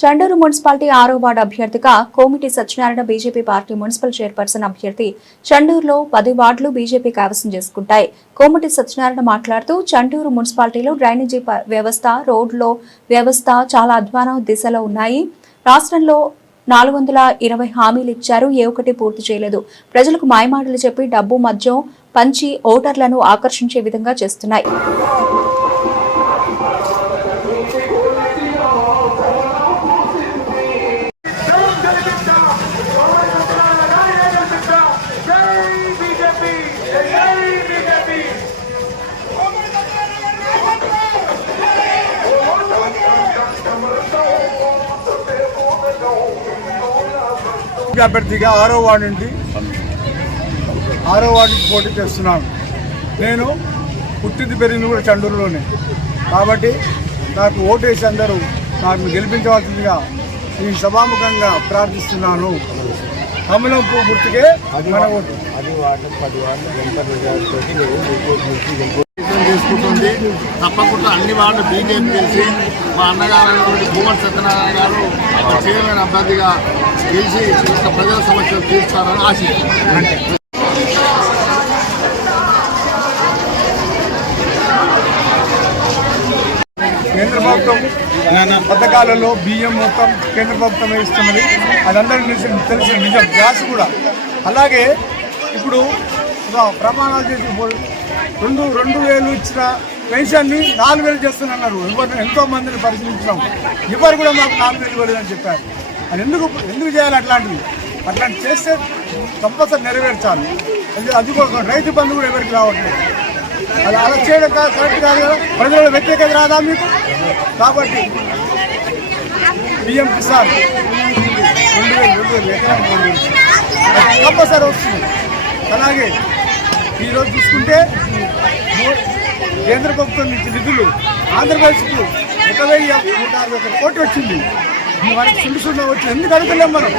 Chandur municipality 6వ వార్డు అభ్యర్థిగా కోమిటి సత్యనారాయణ బీజేపీ పార్టీ మున్సిపల్ చైర్పర్సన్ అభ్యర్థి. చండూరులో 10 వార్డులు బీజేపీ కైవసం చేసుకుంటాయి. కోమిటి సత్యనారాయణ మాట్లాడుతూ చండూరు మున్సిపాలిటీలో డ్రైనేజీ వ్యవస్థ, రోడ్ల వ్యవస్థ చాలా అధ్వాన దిశలో ఉన్నాయి. రాష్ట్రంలో 420 హామీలు ఇచ్చారు, ఏ ఒక్కటి పూర్తి చేయలేదు. ప్రజలకు మాయమాటలు చెప్పి డబ్బు మద్యం పంచి ఓటర్లను ఆకర్షించే విధంగా చేస్తున్నాయి. అభ్యర్థిగా 6వ వార్డు నుండి 6వ వార్డుకి పోటీ చేస్తున్నాను. నేను పుట్టింది పెరిగింది కూడా చండూరులోనే, కాబట్టి నాకు ఓటేసి అందరూ నాకు గెలిపించవలసిందిగా ఈ సభాముఖంగా ప్రార్థిస్తున్నాను. కమలం పువ్వు గుర్తుకే మన ఓటు. తీసుకుంటుంది. తప్పకుండా అన్ని వార్డు బీజేపీ గెలిచి మా అన్నగారు కోమిటి సత్యనారాయణ గారు చైర్మన్ అభ్యర్థిగా గెలిచి ప్రజల సమస్యలు తీరుస్తారని ఆశిస్తున్నాను. కేంద్ర ప్రభుత్వం పథకాలలో బియ్యం మొత్తం కేంద్ర ప్రభుత్వం ఇస్తున్నది. అదందరికీ తెలిసిన నిజం. గ్యాస్ కూడా అలాగే ఇప్పుడు ప్రమాణాలు చేసి 2,000 ఇచ్చిన పెన్షన్ని 4,000 చేస్తున్నారు. ఎంతో మందిని పరిశీలించినాం, ఎవరు కూడా మాకు 4,000 ఇవ్వలేదని చెప్పారు. అది ఎందుకు చేయాలి? అట్లాంటి చేస్తే కంపల్సరీ నెరవేర్చాలి. అది కూడా రైతు బంధు కూడా ఎవరికి రావట్లేదు. అది అలా చేయడం కరెక్ట్ కాదు కదా. ప్రజల వ్యతిరేకత రాదా మీకు? కాబట్టి బియ్యం కిసాన్ 2,000 ఎకరానికి 2,000 కంపల్సరీ వస్తుంది. అలాగే ఈరోజు చూసుకుంటే కేంద్ర ప్రభుత్వం నుంచి నిధులు ఆంధ్రప్రదేశ్కు 1,161 కోట్లు వచ్చింది. మనకి సుండు వచ్చి ఎందుకు అడుగుతున్నాం మనం?